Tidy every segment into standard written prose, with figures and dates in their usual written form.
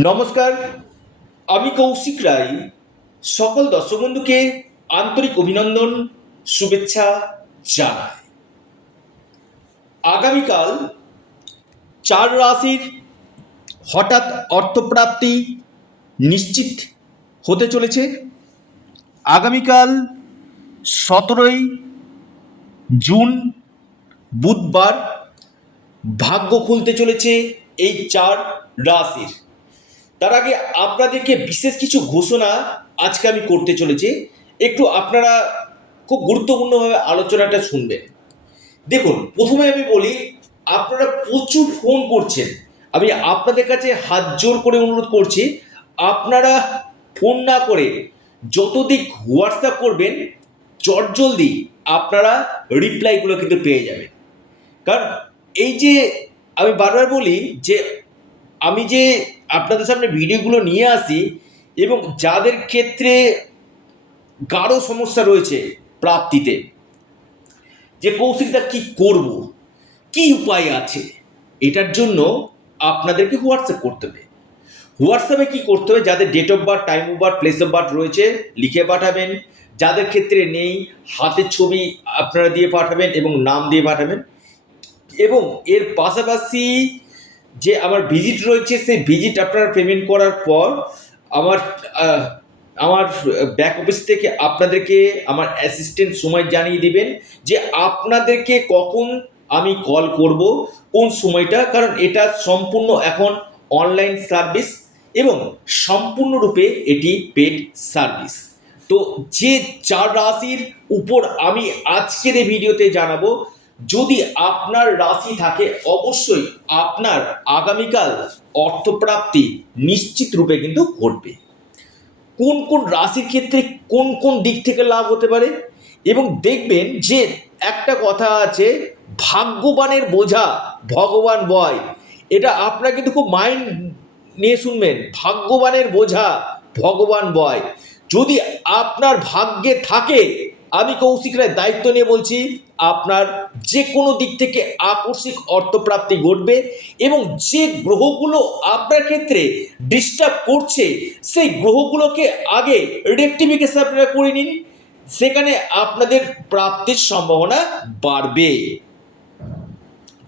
নমস্কার, আমি কৌশিক রায়। সকল দর্শক বন্ধুকে আন্তরিক অভিনন্দন, শুভেচ্ছা জানাই। আগামীকাল 4 রাশির হঠাৎ অর্থপ্রাপ্তি নিশ্চিত হতে চলেছে। আগামীকাল 17ই জুন বুধবার ভাগ্য খুলতে চলেছে এই 4 রাশির। তার আগে আপনাদেরকে বিশেষ কিছু ঘোষণা আজকে আমি করতে চলেছি, একটু আপনারা খুব গুরুত্বপূর্ণভাবে আলোচনাটা শুনবেন। দেখুন, প্রথমে আমি বলি, আপনারা প্রচুর ফোন করছেন, আমি আপনাদের কাছে হাত জোর করে অনুরোধ করছি, আপনারা ফোন না করে যতদিক হোয়াটসঅ্যাপ করবেন চটজলদি আপনারা রিপ্লাইগুলো কিন্তু পেয়ে যাবেন। কারণ এই যে আমি বারবার বলি যে আমি যে আপনাদের সামনে ভিডিওগুলো নিয়ে আসি এবং যাদের ক্ষেত্রে গাঢ় সমস্যা রয়েছে প্রাপ্তিতে, যে কৌশিকটা কি করব, কি উপায় আছে, এটার জন্য আপনাদেরকে হোয়াটসঅ্যাপ করতে হবে। হোয়াটসঅ্যাপে কি করতে হবে, যাদের date of birth, time of birth, place of birth রয়েছে লিখে পাঠাবেন। যাদের ক্ষেত্রে নেই, হাতের ছবি আপনারা দিয়ে পাঠাবেন এবং নাম দিয়ে পাঠাবেন। এবং এর পাশাপাশি যে আমার ভিজিট রয়েছে, সেই ভিজিট আপনারা পেমেন্ট করার পর আমার আমার ব্যাক অফিস থেকে আপনাদেরকে আমার অ্যাসিস্ট্যান্ট সময় জানিয়ে দিবেন যে আপনাদেরকে কখন আমি কল করব, কোন সময়টা। কারণ এটা সম্পূর্ণ এখন অনলাইন সার্ভিস এবং সম্পূর্ণরূপে এটি পেড সার্ভিস। তো যে 4 রাশির উপর আমি আজকের এই ভিডিওতে জানাবো, যদি আপনার রাশি থাকে অবশ্যই আপনার আগামীকাল অর্থপ্রাপ্তি নিশ্চিত রূপে কিন্তু ঘটবে। কোন কোন রাশির ক্ষেত্রে কোন কোন দিক থেকে লাভ হতে পারে, এবং দেখবেন যে একটা কথা আছে, ভাগ্যবানের বোঝা ভগবান বয়। এটা আপনারা কিন্তু খুব মাইন্ড নিয়ে শুনবেন, ভাগ্যবানের বোঝা ভগবান বয়। যদি আপনার ভাগ্যে থাকে, আমি কৌশিক রায় দায়িত্ব নিয়ে বলছি, আপনার যে কোনো দিক থেকে আকস্মিক অর্থপ্রাপ্তি ঘটবে। এবং যে গ্রহগুলো আপনার ক্ষেত্রে ডিস্টার্ব করছে, সেই গ্রহগুলোকে আগে রেকটিফিকেশন আপনারা করে নিন, সেখানে আপনাদের প্রাপ্তির সম্ভাবনা বাড়বে।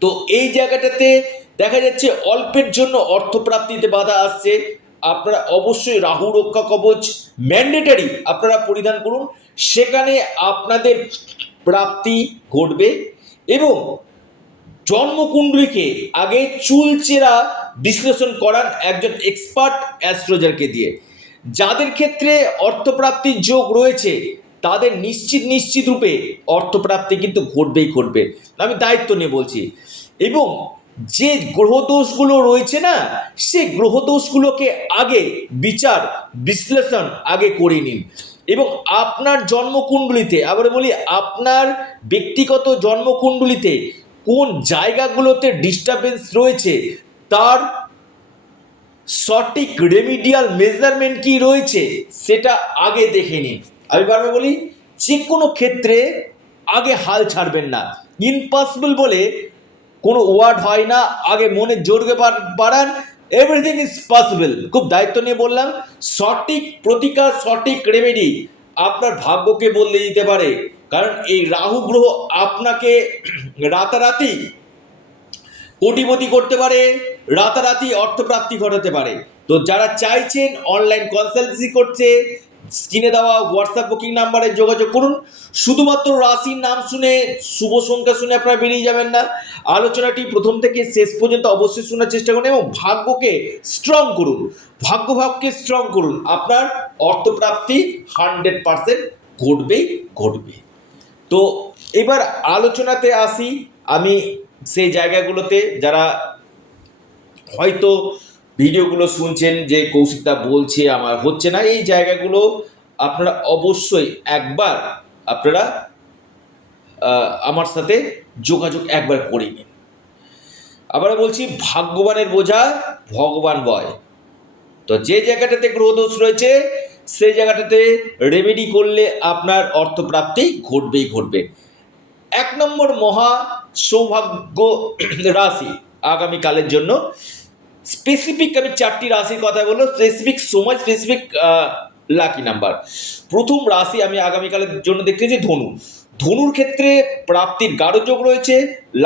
তো এই জায়গাটাতে দেখা যাচ্ছে অল্পের জন্য অর্থপ্রাপ্তিতে বাধা আসছে, আপনারা অবশ্যই রাহু রক্ষা কবচ ম্যান্ডেটারি আপনারা পরিধান করুন, সেখানে আপনাদের প্রাপ্তি ঘটবে। এবং জন্মকুণ্ডলীকে আগে চুলচেরা বিশ্লেষণ করান একজন এক্সপার্ট অ্যাস্ট্রোলজারকে দিয়ে। যাদের ক্ষেত্রে অর্থপ্রাপ্তির যোগ রয়েছে তাদের নিশ্চিত রূপে অর্থপ্রাপ্তি কিন্তু ঘটবেই ঘটবে, আমি দায়িত্ব নিয়ে বলছি। এবং যে গ্রহদোষগুলো রয়েছে না, সেই গ্রহদোষগুলোকে আগে বিচার বিশ্লেষণ আগে করে নিন। এবং আপনার জন্মকুণ্ডলিতে, আবার বলি আপনার ব্যক্তিগত জন্মকুণ্ডলিতে কোন জায়গাগুলোতে ডিস্টারবেন্স রয়েছে তার সঠিক রেমিডিয়াল মেজারমেন্ট কি রয়েছে সেটা আগে দেখে নিন। আমি বারবার বলি, যে কোনো ক্ষেত্রে আগে হাল ছাড়বেন না। ইম্পসিবল বলে কোনো ওয়ার্ড হয় না, আগে মনে জোরকে বাড়ান, এভরিথিং ইজ পসিবল। খুব দায়িত্ব নিয়ে বললাম, সঠিক প্রতিকার, সঠিক রেমেডি আপনার ভাগ্যকে বদলে দিতে পারে। কারণ এই রাহু গ্রহ আপনাকে রাতারাতি কোটিপতি করতে পারে, রাতারাতি অর্থপ্রাপ্তি ঘটাতে পারে। তো যারা চাইছেন অনলাইন কনসালটেন্সি করতে, স্ক্রিনে দেওয়া হোয়াটসঅ্যাপ বুকিং নাম্বারে যোগাযোগ করুন। শুধুমাত্র রাশির নাম শুনে, শুভ সংখ্যা শুনে আপনারা বেরিয়ে যাবেন না, আলোচনাটি প্রথম থেকে শেষ পর্যন্ত অবশ্যই শোনার চেষ্টা করুন এবং ভাগ্যকে স্ট্রং করুন, ভাগ্যভাবকে স্ট্রং করুন। আপনার অর্থপ্রাপ্তি 100% ঘটবেই ঘটবে। তো এবার আলোচনাতে আসি। আমি সেই জায়গাগুলোতে যারা হয়তো ভিডিওগুলো শুনছেন যে কৌশিকদা বলছে আমার হচ্ছে না, এই জায়গাগুলো আপনারা অবশ্যই একবার আপনারা আমার সাথে যোগাযোগ একবার করে নিন। আবার বলছি, ভাগ্যবানের বোঝা ভগবান বয়। তো যে জায়গাটাতে গ্রহদোষ রয়েছে সেই জায়গাটাতে রেমেডি করলে আপনার অর্থপ্রাপ্তি ঘটবেই ঘটবে। 1 নম্বর মহা সৌভাগ্য রাশি আগামীকালের জন্য স্পেসিফিক আমি 4টি রাশির কথা বলবো, স্পেসিফিক সময়, স্পেসিফিক লাকি নাম্বার। প্রথম রাশি আমি আগামীকালের জন্য দেখতে যে ধনু। ধনুর ক্ষেত্রে প্রাপ্তির গাঢ় যোগ রয়েছে,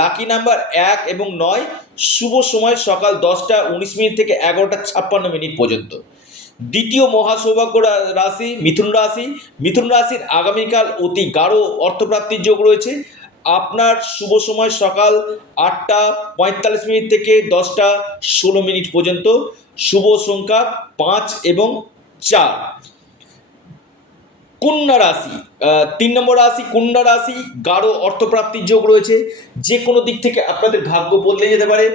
লাকি নাম্বার 1 এবং 9, শুভ সময় সকাল 10টা 19 মিনিট থেকে 11টা 56 মিনিট পর্যন্ত। দ্বিতীয় মহাসৌভাগ্য রাশি মিথুন রাশি। মিথুন রাশির আগামীকাল অতি গাঢ় অর্থপ্রাপ্তির যোগ রয়েছে। আপনার শুভ সময় সকাল 8টা 45 মিনিট থেকে 10টা 16 মিনিট পর্যন্ত। শুভ সংখ্যা 5 এবং 4। কন্যা রাশি, 3 নম্বর রাশি কন্যা রাশি, গাঢ় অর্থপ্রাপ্তির যোগ রয়েছে। যে কোনো দিক থেকে আপনাদের ভাগ্য বদলে যেতে পারে।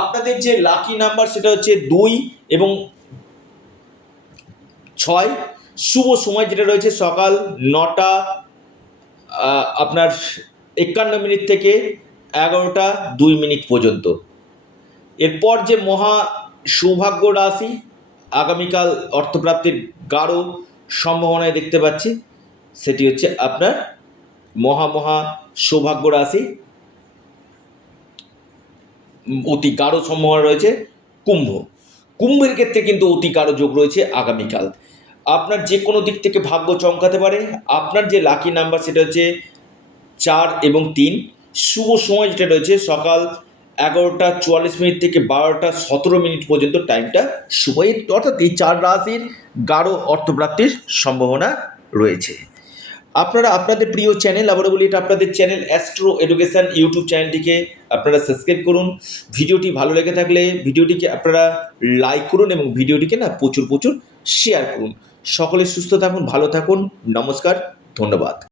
আপনাদের যে লাকি নাম্বার সেটা হচ্ছে 2 এবং 6। শুভ সময় যেটা রয়েছে সকাল 9টা আপনার 51 মিনিট থেকে 11টা 2 মিনিট পর্যন্ত। এরপর যে মহা সৌভাগ্য রাশি আগামীকাল অর্থপ্রাপ্তির গাঢ় সম্ভাবনায় দেখতে পাচ্ছি, সেটি হচ্ছে আপনার মহা সৌভাগ্য রাশি, অতি গাঢ় সম্ভাবনা রয়েছে কুম্ভ। কুম্ভের ক্ষেত্রে কিন্তু অতি গাঢ় যোগ রয়েছে আগামীকাল। আপনার যে কোনো দিক থেকে ভাগ্য চমকাতে পারে। আপনার যে লাকি নাম্বার সেটা হচ্ছে 4 এবং 3। শুভ সময় যেটা রয়েছে সকাল 11টা 44 মিনিট থেকে 12টা 17 মিনিট পর্যন্ত টাইমটা শুভ। অর্থাৎ এই 4 রাশির গাঢ় অর্থপ্রাপ্তির সম্ভাবনা রয়েছে। আপনারা আপনাদের প্রিয় চ্যানেল, আবারও বলি এটা আপনাদের চ্যানেল অ্যাস্ট্রো এডুকেশন ইউটিউব চ্যানেলটিকে আপনারা সাবস্ক্রাইব করুন। ভিডিওটি ভালো লেগে থাকলে ভিডিওটিকে আপনারা লাইক করুন এবং ভিডিওটিকে না প্রচুর শেয়ার করুন। সকলে সুস্থ থাকুন, ভালো থাকুন, নমস্কার, ধন্যবাদ।